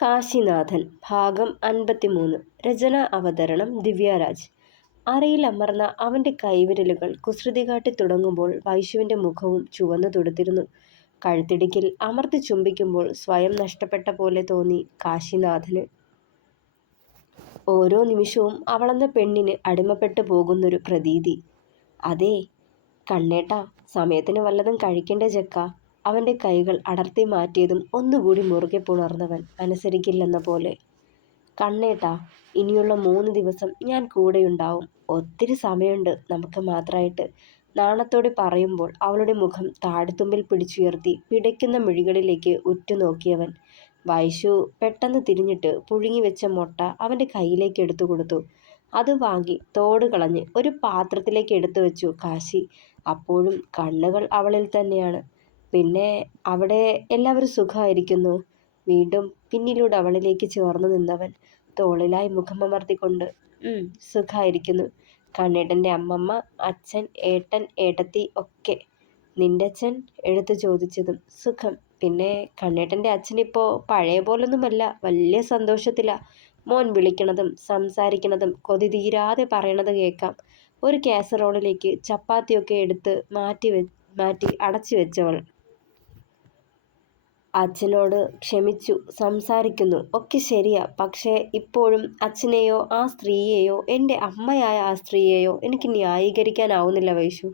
കാശിനാഥൻ ഭാഗം 53. രചന അവതരണം ദിവ്യരാജ്. അറയിലമർന്ന അവൻ്റെ കൈവിരലുകൾ കുസൃതി കാട്ടി തുടങ്ങുമ്പോൾ വൈശുവിൻ്റെ മുഖവും ചുവന്നു തുടുത്തിരുന്നു. കഴുത്തിടുക്കിൽ അമർത്തി ചുംബിക്കുമ്പോൾ സ്വയം നഷ്ടപ്പെട്ട പോലെ തോന്നി കാശിനാഥന്. ഓരോ നിമിഷവും അവളെന്ന പെണ്ണിന് അടിമപ്പെട്ടു പോകുന്നൊരു പ്രതീതി. അതേ കണ്ണേട്ടാ, സമയത്തിന് വല്ലതും കഴിക്കണ്ടേ ചെക്ക. അവൻ്റെ കൈകൾ അടർത്തി മാറ്റിയതും ഒന്നുകൂടി മുറുകെ പുണർന്നവൻ അനുസരിക്കില്ലെന്ന പോലെ. കണ്ണേട്ടാ, ഇനിയുള്ള 3 ദിവസം ഞാൻ കൂടെയുണ്ടാവും. ഒത്തിരി സമയമുണ്ട് നമുക്ക് മാത്രമായിട്ട്. നാണത്തോടെ പറയുമ്പോൾ അവളുടെ മുഖം താടിത്തുമ്പിൽ പിടിച്ചുയർത്തി പിടയ്ക്കുന്ന മിഴികളിലേക്ക് ഉറ്റുനോക്കിയവൻ. വൈശു പെട്ടെന്ന് തിരിഞ്ഞിട്ട് പുഴുങ്ങി വെച്ച മുട്ട അവൻ്റെ കയ്യിലേക്ക് എടുത്തു കൊടുത്തു. അത് വാങ്ങി തോട് കളഞ്ഞ് ഒരു പാത്രത്തിലേക്ക് എടുത്തു വെച്ചു കാശി. അപ്പോഴും കണ്ണുകൾ അവളിൽ തന്നെയാണ്. പിന്നെ അവിടെ എല്ലാവരും സുഖമായിരിക്കുന്നു? വീണ്ടും പിന്നിലൂടെ അവളിലേക്ക് ചേർന്നു നിന്നവൻ തോളിലായി മുഖമമർത്തിക്കൊണ്ട്. സുഖമായിരിക്കുന്നു. കണ്ണേട്ടൻ്റെ അമ്മമ്മ, അച്ഛൻ, ഏട്ടൻ, ഏട്ടത്തി ഒക്കെ. നിന്റെ അച്ഛൻ? എടുത്തു ചോദിച്ചതും സുഖം. പിന്നെ കണ്ണേട്ടൻ്റെ അച്ഛനിപ്പോൾ പഴയ പോലൊന്നുമല്ല, വലിയ സന്തോഷത്തിലാ. മോൻ വിളിക്കണതും സംസാരിക്കണതും കൊതി തീരാതെ പറയണത് കേൾക്കാം. ഒരു കാസറോളിലേക്ക് ചപ്പാത്തിയൊക്കെ എടുത്ത് മാറ്റി അടച്ചു വെച്ചവൾ. അച്ഛനോട് ക്ഷമിച്ചു സംസാരിക്കുന്നു, ഒക്കെ ശരിയാ. പക്ഷേ ഇപ്പോഴും അച്ഛനെയോ ആ സ്ത്രീയെയോ എൻ്റെ അമ്മയായ ആ സ്ത്രീയെയോ എനിക്ക് ന്യായീകരിക്കാനാവുന്നില്ല വൈശു.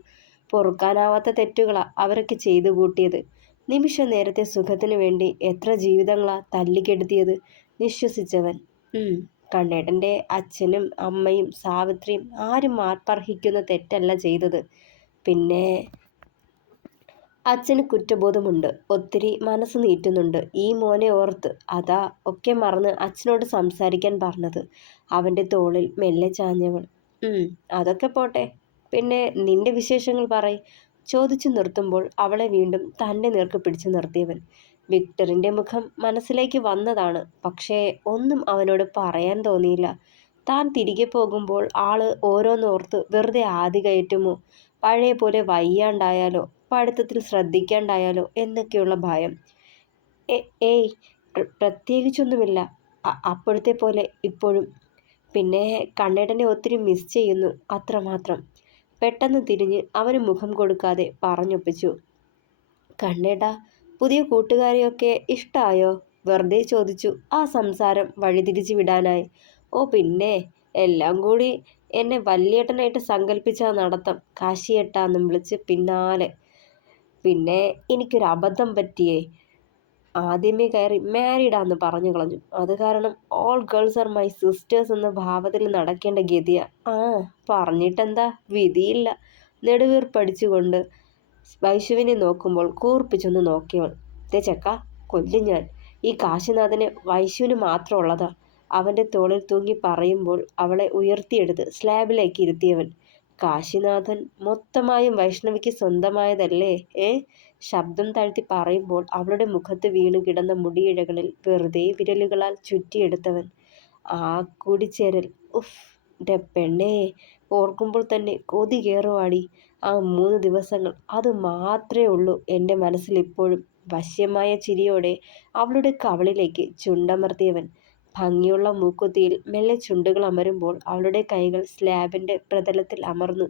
പൊറുക്കാനാവാത്ത തെറ്റുകളാ അവരൊക്കെ ചെയ്തു കൂട്ടിയത്. നിമിഷ നേരത്തെ സുഖത്തിന് വേണ്ടി എത്ര ജീവിതങ്ങളാ തല്ലിക്കെടുത്തിയത്. നിശ്വസിച്ചവൻ. കണ്ണേട്ടൻ്റെ അച്ഛനും അമ്മയും സാവിത്രിയും ആരും മാർപ്പർഹിക്കുന്ന തെറ്റല്ല ചെയ്തത്. പിന്നെ അച്ഛന് കുറ്റബോധമുണ്ട്, ഒത്തിരി മനസ്സ് നീറ്റുന്നുണ്ട് ഈ മോനെ ഓർത്ത്. അതാ ഒക്കെ മറന്ന് അച്ഛനോട് സംസാരിക്കാൻ പറഞ്ഞത്. അവൻ്റെ തോളിൽ മെല്ലെ ചാഞ്ഞവൾ. അതൊക്കെ പോട്ടെ, പിന്നെ നിന്റെ വിശേഷങ്ങൾ പറയ്. ചോദിച്ചു നിർത്തുമ്പോൾ അവളെ വീണ്ടും തൻ്റെ നേർക്ക് പിടിച്ചു നിർത്തിയവൻ. വിക്ടറിൻ്റെ മുഖം മനസ്സിലേക്ക് വന്നതാണ്. പക്ഷേ ഒന്നും അവനോട് പറയാൻ തോന്നിയില്ല. താൻ തിരികെ പോകുമ്പോൾ ആള് ഓരോന്നോർത്ത് വെറുതെ ആദി കയറ്റുമോ, പഴയ പോലെ വയ്യാണ്ടായാലോ, പഠിത്തത്തിൽ ശ്രദ്ധിക്കാണ്ടായാലോ എന്നൊക്കെയുള്ള ഭയം. ഏയ് പ്രത്യേകിച്ചൊന്നുമില്ല, അപ്പോഴത്തെ പോലെ ഇപ്പോഴും. പിന്നെ കണ്ണേട്ടനെ ഒത്തിരി മിസ് ചെയ്യുന്നു, അത്രമാത്രം. പെട്ടെന്ന് തിരിഞ്ഞ് അവന് മുഖം കൊടുക്കാതെ പറഞ്ഞൊപ്പിച്ചു. കണ്ണേട്ടാ, പുതിയ കൂട്ടുകാരെയൊക്കെ ഇഷ്ടമായോ? വെറുതെ ചോദിച്ചു ആ സംസാരം വഴിതിരിച്ചു വിടാനായി. ഓ പിന്നെ, എല്ലാം കൂടി എന്നെ വല്യേട്ടനായിട്ട് സങ്കല്പിച്ച നടത്തം. കാശിയേട്ടാന്നും വിളിച്ച് പിന്നാലെ. പിന്നെ എനിക്കൊരു അബദ്ധം പറ്റിയേ. ആദ്യമേ കയറി മാരീഡാന്ന് പറഞ്ഞു കളഞ്ഞു. അത് കാരണം all girls are my sisters എന്ന ഭാവത്തിൽ നടക്കേണ്ട ഗതിയാ. പറഞ്ഞിട്ടെന്താ, വിധിയില്ല. നെടുവീർപ്പടിച്ചുകൊണ്ട് വൈശുവിനെ നോക്കുമ്പോൾ കൂർപ്പിച്ചൊന്ന് നോക്കിയവൾ. ചെക്ക, കൊല്ലും ഞാൻ. ഈ കാശിനാഥന് വൈശുവിന് മാത്രമുള്ളതാ. അവൻ്റെ തോളിൽ തൂങ്ങി പറയുമ്പോൾ അവളെ ഉയർത്തിയെടുത്ത് സ്ലാബിലേക്ക് ഇരുത്തിയവൻ. കാശിനാഥൻ മൊത്തമായും വൈഷ്ണവിക്ക് സ്വന്തമായതല്ലേ? ശബ്ദം താഴ്ത്തി പറയുമ്പോൾ അവളുടെ മുഖത്ത് വീണു കിടന്ന മുടിയിഴകളിൽ വെറുതെ വിരലുകളാൽ ചുറ്റിയെടുത്തവൻ. ആ കൂടിച്ചേരൽ, ഉഫ് ൻ്റെ പെണ്ണേ, ഓർക്കുമ്പോൾ തന്നെ കൊതി കയറുവാടി. ആ 3 ദിവസങ്ങൾ, അത് മാത്രമേ ഉള്ളൂ എൻ്റെ മനസ്സിലിപ്പോഴും. വശ്യമായ ചിരിയോടെ അവളുടെ കവളിലേക്ക് ചുണ്ടമർത്തിയവൻ. ഭംഗിയുള്ള മൂക്കുത്തിയിൽ മെല്ലെ ചുണ്ടുകൾ അമരുമ്പോൾ അവളുടെ കൈകൾ സ്ലാബിൻ്റെ പ്രതലത്തിൽ അമർന്നു.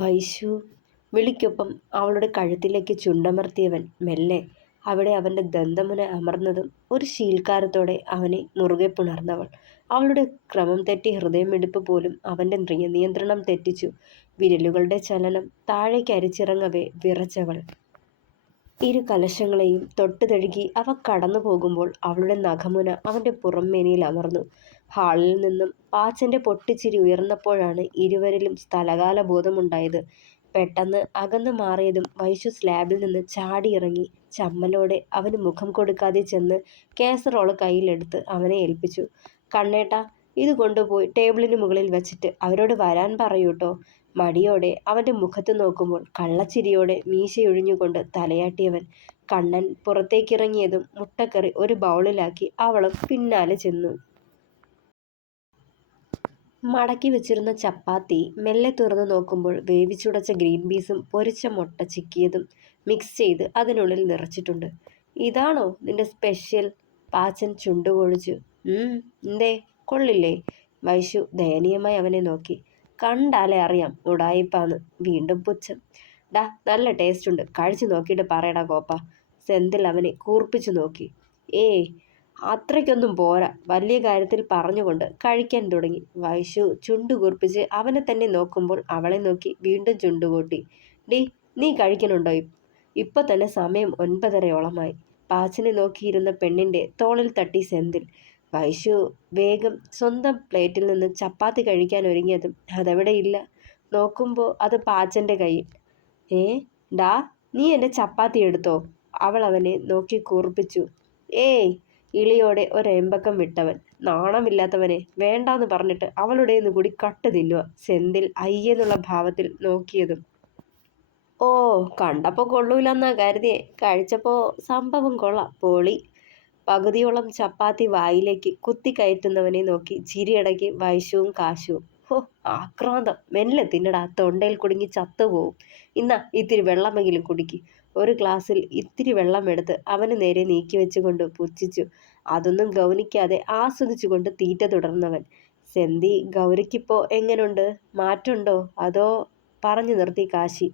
വൈശു വിളിക്കൊപ്പം അവളുടെ കഴുത്തിലേക്ക് ചുണ്ടമർത്തിയവൻ മെല്ലെ. അവിടെ അവൻ്റെ ദന്തമുന അമർന്നതും ഒരു ശീൽക്കാരത്തോടെ അവനെ മുറുകെ പുണർന്നവൾ. അവളുടെ ക്രമം തെറ്റി ഹൃദയമിടിപ്പ് പോലും അവൻ്റെ നിയന്ത്രണം തെറ്റിച്ചു. വിരലുകളുടെ ചലനം താഴേക്ക് അരിച്ചിറങ്ങവേ വിറച്ചവൾ. ഇരു കലശങ്ങളെയും തൊട്ട് തഴുകി അവ കടന്നു പോകുമ്പോൾ അവളുടെ നഖമുന അവൻ്റെ പുറംമേനിയിൽ അമർന്നു. ഹാളിൽ നിന്നും പാച്ചൻ്റെ പൊട്ടിച്ചിരി ഉയർന്നപ്പോഴാണ് ഇരുവരിലും സ്ഥലകാല ബോധമുണ്ടായത്. പെട്ടെന്ന് അകന്നു മാറിയതും വൈശു സ്ലാബിൽ നിന്ന് ചാടിയിറങ്ങി ചമ്മലോടെ അവന് മുഖം കൊടുക്കാതെ ചെന്ന് കാസറോള് കയ്യിലെടുത്ത് അവനെ ഏൽപ്പിച്ചു. കണ്ണേട്ടാ, ഇത് കൊണ്ടുപോയി ടേബിളിന് മുകളിൽ വെച്ചിട്ട് അവരോട് വരാൻ പറയൂട്ടോ. മടിയോടെ അവൻ്റെ മുഖത്ത് നോക്കുമ്പോൾ കള്ളച്ചിരിയോടെ മീശയൊഴിഞ്ഞുകൊണ്ട് തലയാട്ടിയവൻ. കണ്ണൻ പുറത്തേക്കിറങ്ങിയതും മുട്ടക്കറി ഒരു ബൗളിലാക്കി അവളും പിന്നാലെ ചെന്നു. മടക്കി വെച്ചിരുന്ന ചപ്പാത്തി മെല്ലെ തുറന്നു നോക്കുമ്പോൾ വേവിച്ചുടച്ച ഗ്രീൻ പീസും പൊരിച്ച മുട്ട ചിക്കിയതും മിക്സ് ചെയ്ത് അതിനുള്ളിൽ നിറച്ചിട്ടുണ്ട്. ഇതാണോ നിന്റെ സ്പെഷ്യൽ? പാച്ചൻ ചുണ്ടുകൊഴിച്ചു. എന്തേ, കൊള്ളില്ലേ? വൈശു ദയനീയമായി അവനെ നോക്കി. കണ്ടാലേ അറിയാം ഉടായിപ്പാന്ന്. വീണ്ടും പുച്ഛം. ഡാ, നല്ല ടേസ്റ്റ് ഉണ്ട്, കഴിച്ചു നോക്കിയിട്ട് പറയടാ കോപ്പ. സെന്തിൽ അവനെ കൂർപ്പിച്ചു നോക്കി. ഏയ്, അത്രയ്ക്കൊന്നും പോരാ. വലിയ കാര്യത്തിൽ പറഞ്ഞുകൊണ്ട് കഴിക്കാൻ തുടങ്ങി. വൈശു ചുണ്ടു കൂർപ്പിച്ച് അവനെ തന്നെ നോക്കുമ്പോൾ അവളെ നോക്കി വീണ്ടും ചുണ്ടുകൂട്ടി. ഡീ, നീ കഴിക്കണുണ്ടോ? ഇപ്പൊ തന്നെ സമയം 9:30 പാച്ചനെ നോക്കിയിരുന്ന പെണ്ണിന്റെ തോളിൽ തട്ടി സെന്തിൽ. വൈശു വേഗം സ്വന്തം പ്ലേറ്റിൽ നിന്ന് ചപ്പാത്തി കഴിക്കാൻ ഒരുങ്ങിയതും അതവിടെയില്ല. നോക്കുമ്പോൾ അത് പാച്ചന്റെ കയ്യിൽ. ഡാ, നീ എൻ്റെ ചപ്പാത്തി എടുത്തോ? അവൾ അവനെ നോക്കി കൂർപ്പിച്ചു. ഏയ്, ഇളിയോടെ ഒരെമ്പക്കം വിട്ടവൻ. നാണമില്ലാത്തവനെ, വേണ്ടാന്ന് പറഞ്ഞിട്ട് അവളുടേന്ന് കൂടി കട്ട് തിന്നുക. സെന്തിൽ അയ്യെന്നുള്ള ഭാവത്തിൽ നോക്കിയതും. ഓ, കണ്ടപ്പോൾ കൊള്ളൂലെന്നാ കരുതിയേ, കഴിച്ചപ്പോൾ സംഭവം കൊള്ളാം, പൊളി. പകുതിയോളം ചപ്പാത്തി വായിലേക്ക് കുത്തിക്കയറ്റുന്നവനെ നോക്കി ചിരിയടക്കി വൈശുവും കാശുവും. ഹോ, ആക്രാന്തം. മെല്ലെ തിന്നടാ, തൊണ്ടയിൽ കുടുങ്ങി ചത്തുപോവും. ഇന്നാ ഇത്തിരി വെള്ളമെങ്കിലും കുടിക്ക്. ഒരു ഗ്ലാസ്സിൽ ഇത്തിരി വെള്ളം എടുത്ത് അവന് നേരെ നീക്കി വെച്ചുകൊണ്ട് പുച്ഛിച്ചു. അതൊന്നും ഗൗനിക്കാതെ ആസ്വദിച്ചുകൊണ്ട് തീറ്റ തുടർന്നവൻ. സെന്തി, ഗൗരിക്കിപ്പോ എങ്ങനുണ്ട്? മാറ്റമുണ്ടോ? അതോ? പറഞ്ഞു നിർത്തി കാശി.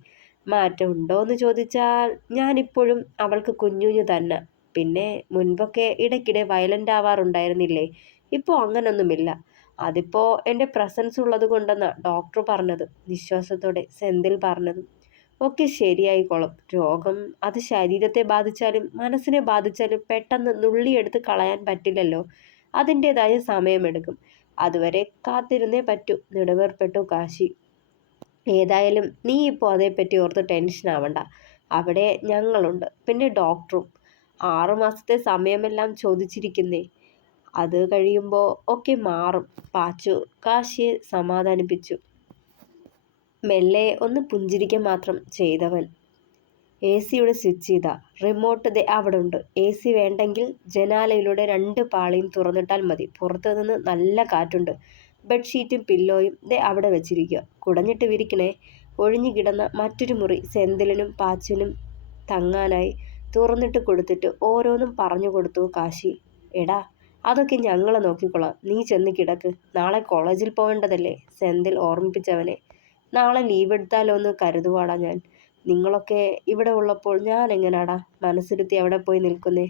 മാറ്റം ഉണ്ടോയെന്ന് ചോദിച്ചാൽ ഞാനിപ്പോഴും അവൾക്ക് കുഞ്ഞുഞ്ഞു തന്നെ. പിന്നെ മുൻപൊക്കെ ഇടയ്ക്കിടെ വയലൻ്റ് ആവാറുണ്ടായിരുന്നില്ലേ? ഇപ്പോൾ അങ്ങനൊന്നുമില്ല. അതിപ്പോൾ എൻ്റെ പ്രസൻസ് ഉള്ളത് കൊണ്ടെന്നാണ് ഡോക്ടർ പറഞ്ഞത്. വിശ്വാസത്തോടെ സെന്തിൽ പറഞ്ഞത്. ഒക്കെ ശരിയായിക്കോളും. രോഗം അത് ശരീരത്തെ ബാധിച്ചാലും മനസ്സിനെ ബാധിച്ചാലും പെട്ടെന്ന് നുള്ളിയെടുത്ത് കളയാൻ പറ്റില്ലല്ലോ. അതിൻ്റെതായ സമയമെടുക്കും. അതുവരെ കാത്തിരുന്നേ പറ്റൂ. നെടുവേർപ്പെട്ടു കാശി. ഏതായാലും നീ ഇപ്പോൾ അതേപ്പറ്റി ഓർത്ത് ടെൻഷൻ ആവണ്ട. അവിടെ ഞങ്ങളുണ്ട്, പിന്നെ ഡോക്ടറും. 6 മാസത്തെ സമയമെല്ലാം ചോദിച്ചിരിക്കുന്നേ. അത് കഴിയുമ്പോൾ ഒക്കെ മാറും. പാച്ചു കാശിയെ സമാധാനിപ്പിച്ചു. മെല്ലെ ഒന്ന് പുഞ്ചിരിക്കുക മാത്രം ചെയ്തവൻ AC-യുടെ സ്വിച്ച് ചെയ്താ. റിമോട്ട് ദേ അവിടെ ഉണ്ട്. AC വേണ്ടെങ്കിൽ ജനാലയിലൂടെ 2 പാളിയും തുറന്നിട്ടാൽ മതി. പുറത്തു നിന്ന് നല്ല കാറ്റുണ്ട്. ബെഡ്ഷീറ്റും പില്ലോയും ദേ അവിടെ വെച്ചിരിക്കുക. കുടഞ്ഞിട്ട് വിരിക്കണേ. ഒഴിഞ്ഞു കിടന്ന മറ്റൊരു മുറി സെന്തിലിനും പാച്ചിനും തങ്ങാനായി തുറന്നിട്ട് കൊടുത്തിട്ട് ഓരോന്നും പറഞ്ഞു കൊടുത്തു കാശി. എടാ, അതൊക്കെ ഞങ്ങൾ നോക്കിക്കൊള്ളാം, നീ ചെന്ന് കിടക്ക്. നാളെ കോളേജിൽ പോവേണ്ടതല്ലേ? സെന്തിൽ ഓർമ്മിപ്പിച്ചവനെ. നാളെ ലീവ് എടുത്താലോ എന്ന് കരുതുവാടാ ഞാൻ. നിങ്ങളൊക്കെ ഇവിടെ ഉള്ളപ്പോൾ ഞാൻ എങ്ങനാടാ മനസ്സിരുത്തി അവിടെ പോയി നിൽക്കുന്നേ?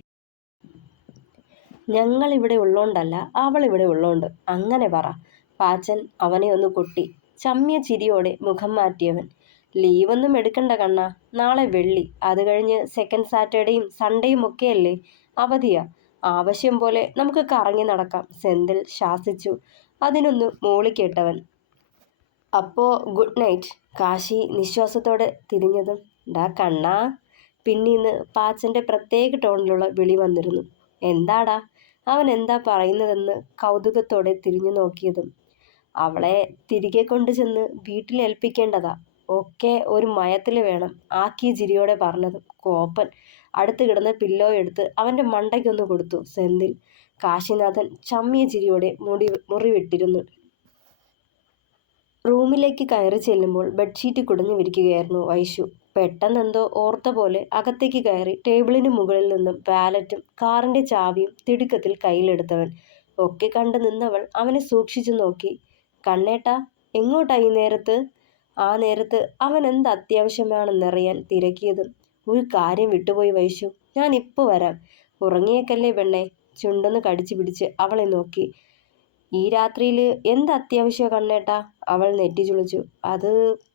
ഞങ്ങളിവിടെ ഉള്ളോണ്ടല്ല, അവളിവിടെ ഉള്ളോണ്ട്. അങ്ങനെ പറ. പാച്ചൻ അവനെ ഒന്ന് കൊട്ടി. ചമ്മിയ ചിരിയോടെ മുഖം മാറ്റിയവൻ. ലീവൊന്നും എടുക്കണ്ട കണ്ണാ. നാളെ വെള്ളി, അത് കഴിഞ്ഞ് സെക്കൻഡ് സാറ്റർഡേയും സൺഡേയും ഒക്കെയല്ലേ അവധിയാ. ആവശ്യം പോലെ നമുക്ക് കറങ്ങി നടക്കാം. സെന്തിൽ ശാസിച്ചു. അതിനൊന്ന് മൂളിക്കേട്ടവൻ. അപ്പോൾ ഗുഡ് നൈറ്റ്. കാശി നിശ്വാസത്തോടെ തിരിഞ്ഞതും. ഡാ കണ്ണാ. പിന്നീന്ന് പാച്ചൻ്റെ പ്രത്യേക ടോണിലുള്ള വിളി വന്നിരുന്നു. എന്താടാ? അവൻ എന്താ പറയുന്നതെന്ന് കൗതുകത്തോടെ തിരിഞ്ഞു നോക്കിയതും. അവളെ തിരികെ കൊണ്ടുചെന്ന് വീട്ടിലേൽപ്പിക്കേണ്ടതാ. ഒക്കെ ഒരു മയത്തിൽ വേണം. ആക്കിയ ചിരിയോടെ പറഞ്ഞതും കോപ്പൻ അടുത്ത് കിടന്ന പില്ലോ എടുത്ത് അവൻ്റെ മണ്ടയ്ക്കൊന്ന് കൊടുത്തു സെന്തിൽ. കാശിനാഥൻ ചമ്മിയ ചിരിയോടെ മുറിവിട്ടിരുന്നു. റൂമിലേക്ക് കയറി ചെല്ലുമ്പോൾ ബെഡ്ഷീറ്റ് കുടഞ്ഞു വിരിക്കുകയായിരുന്നു വൈശു. പെട്ടെന്നെന്തോ ഓർത്ത പോലെ അകത്തേക്ക് കയറി ടേബിളിന് മുകളിൽ നിന്നും വാലറ്റും കാറിൻ്റെ ചാവിയും തിടുക്കത്തിൽ കയ്യിലെടുത്തവൻ. ഒക്കെ കണ്ടു നിന്നവൾ അവനെ സൂക്ഷിച്ചു നോക്കി. കണ്ണേട്ടാ, എങ്ങോട്ടാ ഈ നേരത്ത്? ആ നേരത്ത് അവൻ എന്ത് അത്യാവശ്യമാണെന്നറിയാൻ തിരക്കിയതും. ഒരു കാര്യം വിട്ടുപോയി വൈശു, ഞാൻ ഇപ്പോൾ വരാം. ഉറങ്ങിയേക്കല്ലേ പെണ്ണെ? ചുണ്ടൊന്ന് കടിച്ചു പിടിച്ച് അവളെ നോക്കി. ഈ രാത്രിയിൽ എന്ത് അത്യാവശ്യം കണ്ണേട്ടാ? അവൾ നെറ്റിച്ചുളിച്ചു. അത്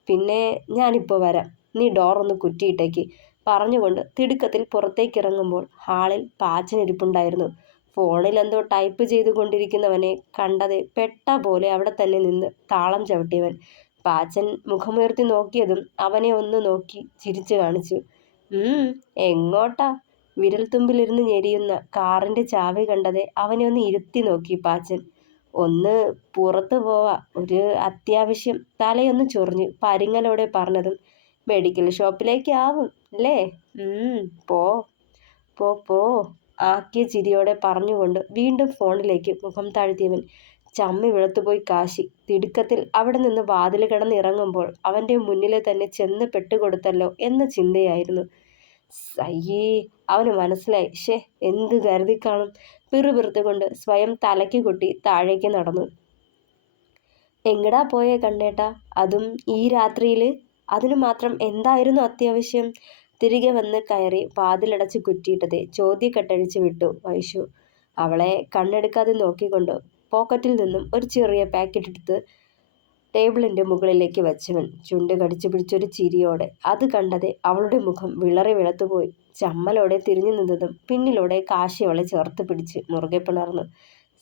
പിന്നെ ഞാനിപ്പോൾ വരാം. നീ ഡോറൊന്ന് കുറ്റിയിട്ടേക്ക്. പറഞ്ഞുകൊണ്ട് തിടുക്കത്തിൽ പുറത്തേക്കിറങ്ങുമ്പോൾ ഹാളിൽ പാച്ചനിരിപ്പുണ്ടായിരുന്നു. ഫോണിൽ എന്തോ ടൈപ്പ് ചെയ്തുകൊണ്ടിരിക്കുന്നവനെ കണ്ടത് പെട്ട പോലെ അവിടെ തന്നെ നിന്ന് താളം ചവിട്ടിയവൻ. പാച്ചൻ മുഖമുയർത്തി നോക്കിയതും അവനെ ഒന്ന് നോക്കി ചിരിച്ചു കാണിച്ചു. എങ്ങോട്ടാ? വിരൽത്തുമ്പിലിരുന്ന് ഞെരിയുന്ന കാറിൻ്റെ ചാവി കണ്ടതെ അവനെ ഒന്ന് ഇരുത്തി നോക്കി പാച്ചൻ. ഒന്ന് പുറത്തു പോവാ, ഒരു അത്യാവശ്യം. തലയൊന്ന് ചൊറിഞ്ഞ് പരിങ്ങലോടെ പറഞ്ഞതും. മെഡിക്കൽ ഷോപ്പിലേക്കാവും അല്ലേ? പോ പോ പോ ആക്കിയ ചിരിയോടെ പറഞ്ഞുകൊണ്ട് വീണ്ടും ഫോണിലേക്ക് മുഖം താഴ്ത്തിയവൻ. ചമ്മി വെളുത്തുപോയി കാശി. തിടുക്കത്തിൽ അവിടെ നിന്ന് വാതിൽ കിടന്നിറങ്ങുമ്പോൾ അവൻ്റെ മുന്നിലെ തന്നെ ചെന്ന് പെട്ടുകൊടുത്തല്ലോ എന്ന ചിന്തയായിരുന്നു. അയ്യേ, അവന് മനസ്സിലായി. എന്ത് കരുതി കാണും. പിറുപിറുത്തുകൊണ്ട് സ്വയം തലയ്ക്ക് കൊട്ടി താഴേക്ക് നടന്നു. എങ്ങടാ പോയേ കണ്ണേട്ടാ, അതും ഈ രാത്രിയിൽ? അതിനു മാത്രം എന്തായിരുന്നു അത്യാവശ്യം? തിരികെ വന്ന് കയറി വാതിലടച്ച് കുറ്റിയിട്ടതേ ചോദ്യക്കെട്ടഴിച്ച് വിട്ടു വൈശു. അവളെ കണ്ണെടുക്കാതെ നോക്കിക്കൊണ്ട് പോക്കറ്റിൽ നിന്നും ഒരു ചെറിയ പാക്കറ്റ് എടുത്ത് ടേബിളിന്റെ മുകളിലേക്ക് വച്ചവൻ ചുണ്ട് കടിച്ചു പിടിച്ചൊരു ചിരിയോടെ അത് കണ്ടതേ അവളുടെ മുഖം വിളറി വെളുത്തുപോയി. ചമ്മലോടെ തിരിഞ്ഞു നിന്നതും പിന്നിലൂടെ കാശി അവളെ ചേർത്ത് പിടിച്ച് മുറുകെ പിണർന്നു.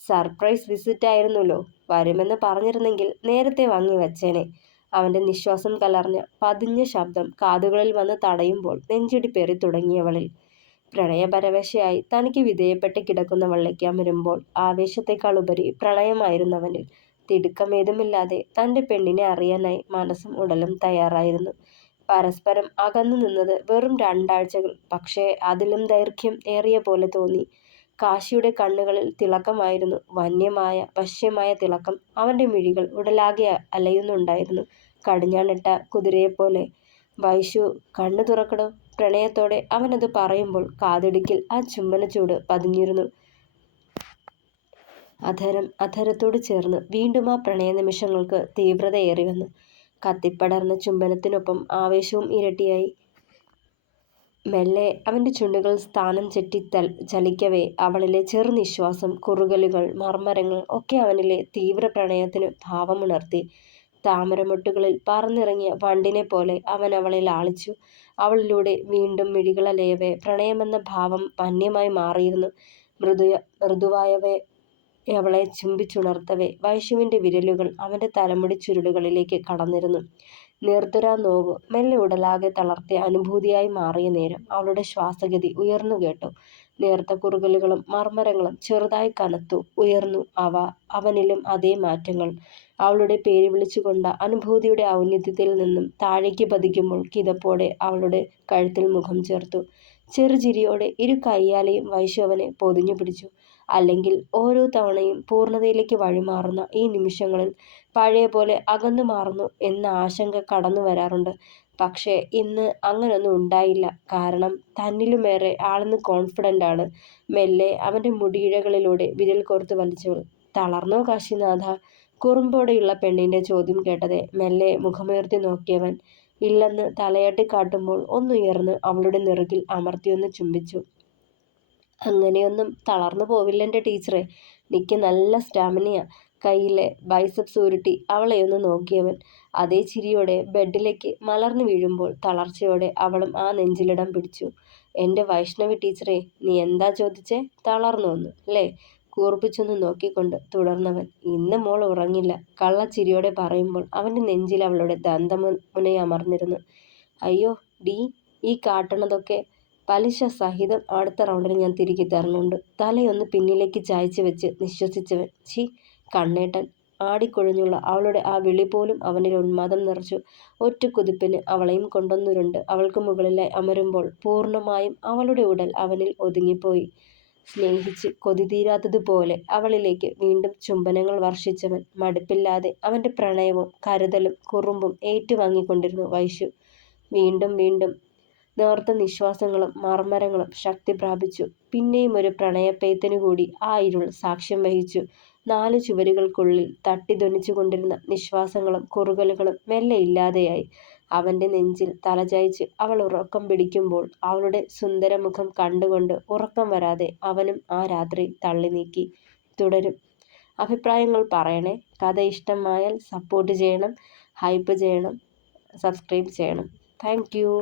സർപ്രൈസ് വിസിറ്റ് ആയിരുന്നല്ലോ, വരുമെന്ന് പറഞ്ഞിരുന്നെങ്കിൽ നേരത്തെ വാങ്ങി വച്ചേനെ. അവന്റെ നിശ്വാസം കലർന്ന പതിഞ്ഞ ശബ്ദം കാതുകളിൽ വന്ന് തടയുമ്പോൾ നെഞ്ചിടിപ്പേറി തുടങ്ങിയവളിൽ. പ്രണയപരവശയായി തനിക്ക് വിധേയപ്പെട്ട് കിടക്കുന്നവളിലേക്കമരുമ്പോൾ ആവേശത്തെക്കാൾ ഉപരി പ്രണയമായിരുന്നവനിൽ. തിടുക്കമേതുമില്ലാതെ തൻ്റെ പെണ്ണിനെ അറിയാനായി മനസ്സും ഉടലും തയ്യാറായിരുന്നു. പരസ്പരം അകന്നു നിന്നത് വെറും 2 ആഴ്ചകൾ, പക്ഷേ അതിലും ദൈർഘ്യം ഏറിയ പോലെ തോന്നി. കാശിയുടെ കണ്ണുകളിൽ തിളക്കമായിരുന്നു, വന്യമായ വശ്യമായ തിളക്കം. അവൻ്റെ മിഴികൾ ഉടലാകെ അലയുന്നുണ്ടായിരുന്നു, കടിഞ്ഞാണിട്ട കുതിരയെപ്പോലെ. വൈശു, കണ്ണു തുറക്കടോ. പ്രണയത്തോടെ അവനത് പറയുമ്പോൾ കാതിടുക്കിൽ ആ ചുംബനച്ചൂട് പതിഞ്ഞിരുന്നു. അധരത്തോട് ചേർന്ന് വീണ്ടും ആ പ്രണയ നിമിഷങ്ങൾക്ക് തീവ്രതയേറി വന്നു. കത്തിപ്പടർന്ന ചുംബനത്തിനൊപ്പം ആവേശവും ഇരട്ടിയായി. മെല്ലെ അവൻ്റെ ചുണ്ടുകൾ സ്ഥാനം ചെറ്റി ചലിക്കവേ അവളിലെ ചെറുനിശ്വാസം, കുറുകലുകൾ, മർമ്മരങ്ങൾ ഒക്കെ അവനിലെ തീവ്ര പ്രണയത്തിന് ഭാവമുണർത്തി. താമരമൊട്ടുകളിൽ പറന്നിറങ്ങിയ വണ്ടിനെ പോലെ അവൻ അവളെ ലാളിച്ചു. അവളിലൂടെ വീണ്ടും മിഴികളലയവേ പ്രണയമെന്ന ഭാവം വന്യമായി മാറിയിരുന്നു. മൃദുവായവേ അവളെ ചുംബിച്ചുണർത്തവേ വൈശുവിൻ്റെ വിരലുകൾ അവൻ്റെ തലമുടി ചുരുളുകളിലേക്ക് കടന്നിരുന്നു. നീർത്തുരാ നോവ് മെല്ലെ ഉടലാകെ തളർത്തിയ അനുഭൂതിയായി മാറിയ നേരം അവളുടെ ശ്വാസഗതി ഉയർന്നു കേട്ടു. നേർത്ത കുറുകലുകളും മർമ്മരങ്ങളും ചെറുതായി കനത്തു ഉയർന്നു. അവനിലും അതേ മാറ്റങ്ങൾ. അവളുടെ പേര് വിളിച്ചുകൊണ്ട അനുഭൂതിയുടെ ഔന്നത്യത്തിൽ നിന്നും താഴേക്ക് പതിക്കുമ്പോൾ കിതപ്പോടെ അവളുടെ കഴുത്തിൽ മുഖം ചേർത്തു. ചെറുചിരിയോടെ ഇരു കയ്യാലെയും വൈശു അവനെ പൊതിഞ്ഞു പിടിച്ചു. അല്ലെങ്കിൽ ഓരോ തവണയും പൂർണ്ണതയിലേക്ക് വഴിമാറുന്ന ഈ നിമിഷങ്ങളിൽ പഴയ പോലെ അകന്നു മാറുന്നു എന്ന ആശങ്ക കടന്നു വരാറുണ്ട്. പക്ഷേ ഇന്ന് അങ്ങനൊന്നും ഉണ്ടായില്ല. കാരണം തന്നിലുമേറെ ആളെന്ന് കോൺഫിഡൻ്റ് ആണ്. മെല്ലെ അവൻ്റെ മുടിയിഴകളിലൂടെ വിരൽ കോർത്ത് വലിച്ചവൾ. തളർന്നോ കാശിനാഥ? കുറുമ്പോടെയുള്ള പെണ്ണിൻ്റെ ചോദ്യം കേട്ടതേ മെല്ലെ മുഖമുയർത്തി നോക്കിയവൻ. ഇല്ലെന്ന് തലയാട്ടി കാട്ടുമ്പോൾ ഒന്നുയർന്ന് അവളുടെ നെറുകിൽ അമർത്തിയൊന്ന് ചുംബിച്ചു. അങ്ങനെയൊന്നും തളർന്നു പോവില്ലെൻ്റെ ടീച്ചറെ, നിക്ക് നല്ല സ്റ്റാമിനയാ. കയ്യിലെ ബൈസെപ്സ് ഉരുട്ടി അവളെയൊന്ന് നോക്കിയവൻ. അതേ ചിരിയോടെ ബെഡിലേക്ക് മലർന്നു വീഴുമ്പോൾ തളർച്ചയോടെ അവളും ആ നെഞ്ചിലിടം പിടിച്ചു. എൻ്റെ വൈഷ്ണവി ടീച്ചറെ, നീ എന്താ ചോദിച്ചേ? തളർന്നോന്ന് അല്ലേ? കൂർപ്പിച്ചൊന്ന് നോക്കിക്കൊണ്ട് തുടർന്നവൻ. ഇന്ന് മോൾ ഉറങ്ങില്ല, കള്ളച്ചിരിയോടെ പറയുമ്പോൾ അവൻ്റെ നെഞ്ചിൽ അവളുടെ ദന്തമുനയമർന്നിരുന്നു. അയ്യോ ഡീ, ഈ കാട്ടണതൊക്കെ പലിശ സഹിതം അടുത്ത റൗണ്ടിന് ഞാൻ തിരികെ തരണുണ്ട്. തലയൊന്ന് പിന്നിലേക്ക് ചായ്ച്ചു വെച്ച് നിശ്വസിച്ചവൻ. കണ്ണേട്ടൻ. ആടിക്കൊഴിഞ്ഞുള്ള അവളുടെ ആ വിളി പോലും അവനിൽ ഉന്മാദം നിറച്ചു. ഒറ്റ കുതിപ്പിന് അവളെയും കൊണ്ടൊന്നുരുണ്ട് അവൾക്ക് മുകളിലായി അമരുമ്പോൾ പൂർണ്ണമായും അവളുടെ ഉടൽ അവനിൽ ഒതുങ്ങിപ്പോയി. സ്നേഹിച്ച് കൊതി തീരാത്തതുപോലെ അവളിലേക്ക് വീണ്ടും ചുംബനങ്ങൾ വർഷിച്ചവൻ. മടുപ്പില്ലാതെ അവൻ്റെ പ്രണയവും കരുതലും കുറുമ്പും ഏറ്റുവാങ്ങിക്കൊണ്ടിരുന്നു വൈശു. വീണ്ടും വീണ്ടും നേർത്ത നിശ്വാസങ്ങളും മർമ്മരങ്ങളും ശക്തി പ്രാപിച്ചു. പിന്നെയും ഒരു പ്രണയപ്പെയ്ത്തിനു കൂടി ആ ഇരുൾ സാക്ഷ്യം വഹിച്ചു. 4 ചുവരുകൾക്കുള്ളിൽ തട്ടിധ്വനിച്ചുകൊണ്ടിരുന്ന നിശ്വാസങ്ങളും കുറുകലുകളും മെല്ലെ ഇല്ലാതെയായി. അവൻ്റെ നെഞ്ചിൽ തലചായ്ച്ച് അവൾ ഉറക്കം പിടിക്കുമ്പോൾ അവളുടെ സുന്ദരമുഖം കണ്ടുകൊണ്ട് ഉറക്കം വരാതെ അവനും ആ രാത്രി തള്ളി നീക്കി. തുടരും. അഭിപ്രായങ്ങൾ പറയണേ. കഥ ഇഷ്ടമായാൽ സപ്പോർട്ട് ചെയ്യണം, ഹൈപ്പ് ചെയ്യണം, സബ്സ്ക്രൈബ് ചെയ്യണം. Thank you.